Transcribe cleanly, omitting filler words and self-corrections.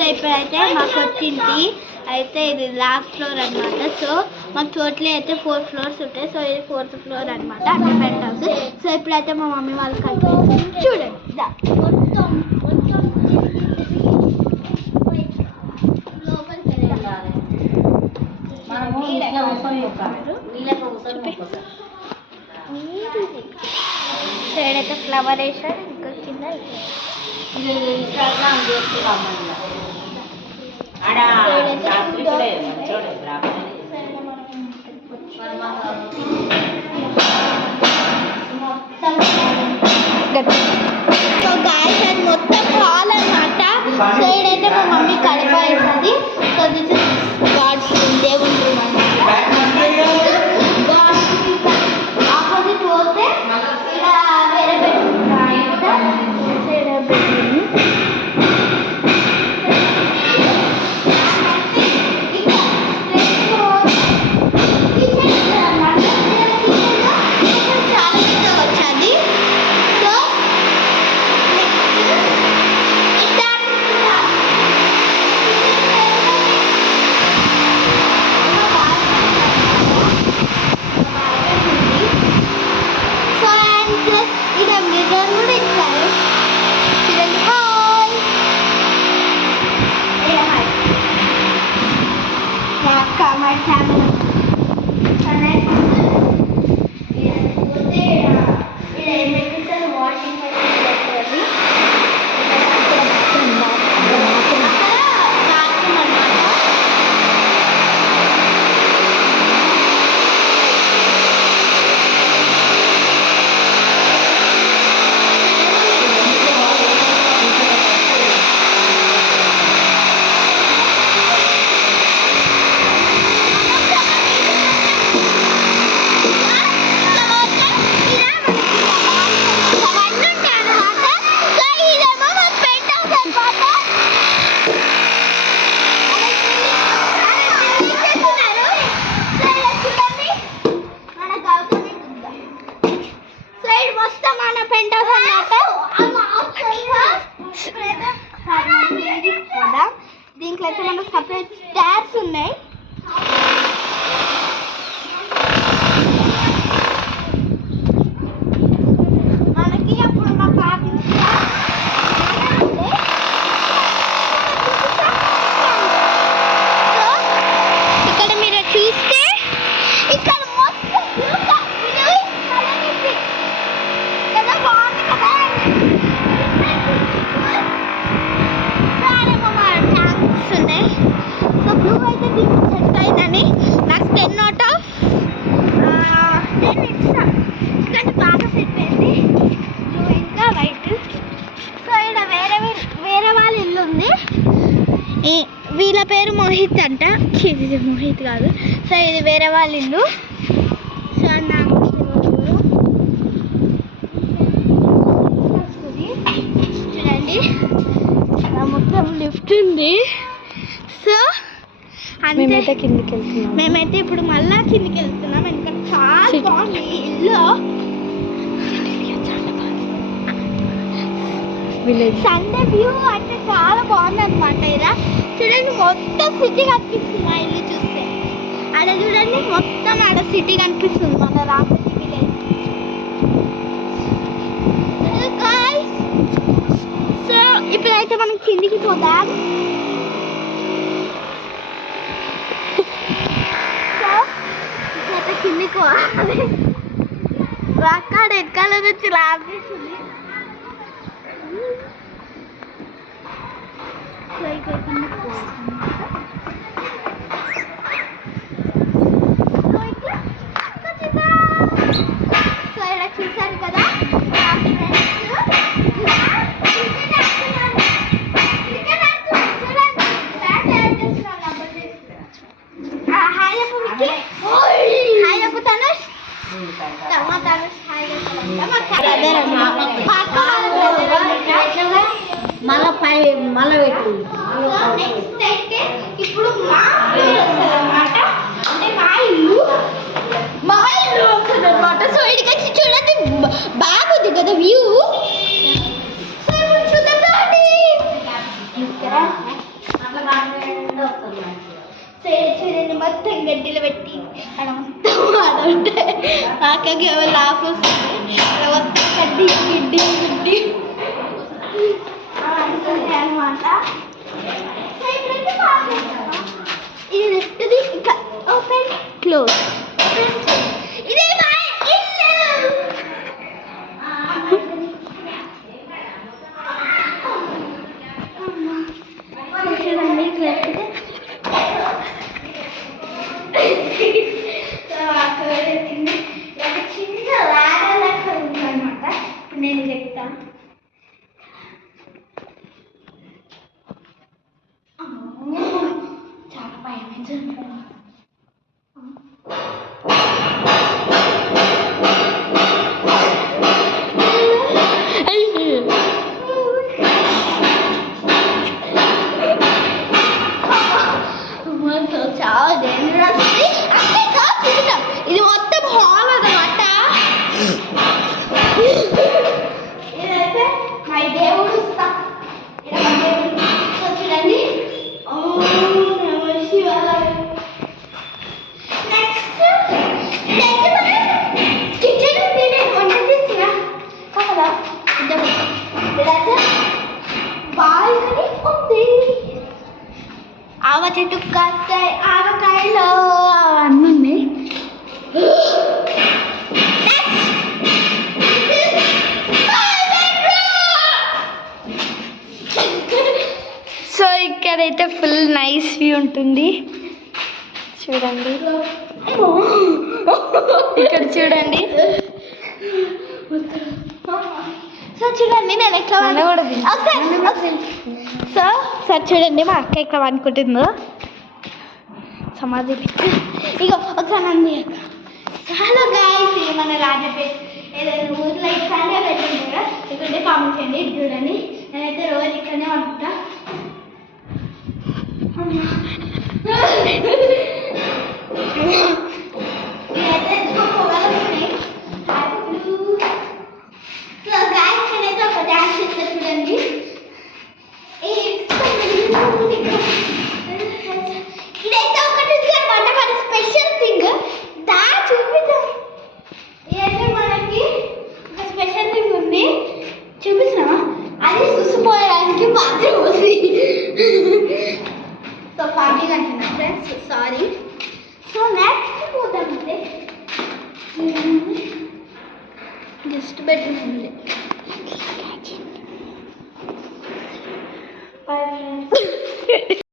So ఇప్పుడైతే మాకు వచ్చింది అయితే ఇది లాస్ట్ ఫ్లోర్ అనమాట. సో మాకు టోటల్ అయితే 4 ఫ్లోర్స్ ఉంటాయి. సో ఇది 4th ఫ్లోర్ అనమాట, అంటే పెంట్ హౌస్. సో ఇప్పుడైతే మా మమ్మీ వాళ్ళు కలిపి చూడండి సైడ్ ఫ్లవర్ వేసాడు, ఇంకా కింద సో గాయస్ అది మొత్తం హాల్ అనమాట. సో ఇదైతే మా మమ్మీ కలిపేస్తుంది. సో దిస్ ఇస్ గాడ్స్ దేవుని రూమ్ అనమాట. ఆపోజిట్ పోతే ఇక్కడ వేరే బెడ్రూమ్ దీంట్లో అయితే మనకు సపరేట్ స్టార్స్ ఉన్నాయి. మనకి అప్పుడు మా పార్కింగ్ ఇక్కడ మీరు చూస్తే ఇక్కడ మొత్తం కదా బాగుంది కదా. ఉన్నాయి. సో బ్లూ అయితే దీనికి సెట్ అయిందని నాకు 10/10 ఇస్తాను, ఎందుకంటే బాగా సెట్ అయింది బ్లూ ఇంకా వైట్. సో ఇక్కడ వేరే వాళ్ళ ఇల్లు ఉంది. వీళ్ళ పేరు మోహిత్ అంట, ఇది మోహిత్ కాదు. సో ఇది వేరే వాళ్ళ ఇల్లు. సో నాకు చూడండి మొత్తం లిఫ్ట్ ఉంది. సో మేమైతే కిందికి వెళ్తున్నాం. మేమైతే ఇప్పుడు మళ్ళా కిందికి వెళ్తున్నాం, ఎందుకంటే చాలా బాగుంది ఇల్లు. సండే వ్యూ అంటే చాలా బాగుంది అనమాట. ఇలా చూడండి మొత్తం సిటీ కనిపిస్తుంది ఆ ఇల్లు చూస్తే. ఆడ చూడండి మొత్తం ఆడ సిటీ కనిపిస్తుంది, మన రామోజీ విలేజ్. సో ఇప్పుడైతే మనం కిందికి పోదాం. సో ఇప్పుడైతే కిందికి పోవాలి. అక్కడ ఎక్కాల నుంచి లాభిస్తుంది. సో ఇక్కడ కిందికి పోవాలి. సో ఇలా చూసారు కదా మళ్ళీ పెట్టు. ఇప్పుడు మా అన్నమాట, అంటే మా ఇల్లు వస్తుంది అనమాట. సో ఇక్కడికి వచ్చి చూడండి బాగుంది కదా వ్యూ. సో ఇప్పుడు చూద్దాం. మొత్తం గడ్డిలో పెట్టి అక్కడ మొత్తం ఆడుంటే అక్కకి ఎవరు లాభ వస్తుంది అక్కడ మొత్తం గడ్డి గిడ్డి గిడ్డి అనుకుంటే అనమాట. సో ఇప్పుడైతే బాగా ఇది లెఫ్ట్ది ఇంకా ఓపెన్ క్లోజ్. ఇదే మా ఇల్లు. చూడండి లెఫ్ట్ చిన్న లాగా లెక్క ఉందన్నమాట. నేను చెప్తాను. చాలా భయం చాలా డేంజరస్. ఇది మొత్తం హాల్ అన్నమాట. ఇదైతే మై దేవుడు చూడండి. నెక్స్ట్ కిచెన్ ఉంది. నేను వంట చేసిన కదా ఇదైతే బాల్కనీ ఉంది. ఆవ చెట్టు కాస్తాయి, ఆవకాయలు అవన్నీ ఉన్నాయి. సో ఇక్కడైతే ఫుల్ నైస్ వ్యూ ఉంటుంది. చూడండి ఇక్కడ చూడండి. సో చూడండి నేను ఎట్లా సో సార్ చూడండి మా అక్క ఎట్లా అనుకుంటుందో సమాధి ఇక ఒకసారి నంది చాలా గాయస్. ఇది మన రాజపేట ఏదైనా ఊర్లో ఇట్లానే పెట్టింది కదా. ఇక్కడ కామెంట్ చేయండి. ఇది చూడండి నేనైతే రోజు ఇక్కడనే అనుకుంటా. నేనైతే ఎందుకో పొగలున్నాయి. సో గాయస్ నేనైతే ఒక డాన్స్ చేస్తా చూడండి. ఇదైతే ఒకటి ఉంది అనమాట మన స్పెషల్ థింగ్. దా చూపిద్దాం. ఇదైతే మనకి ఒక స్పెషల్ థింగ్ ఉంది. చూపిస్తున్నావా? అది చూసిపోయడానికి బాత్రూమ్ ఉంది. సో ఫార్మింగ్ అంటున్నా ఫ్రెండ్స్, సారీ. సో నెక్స్ట్ పోదామంటే జస్ట్ బెడ్రూమ్ ఉంది.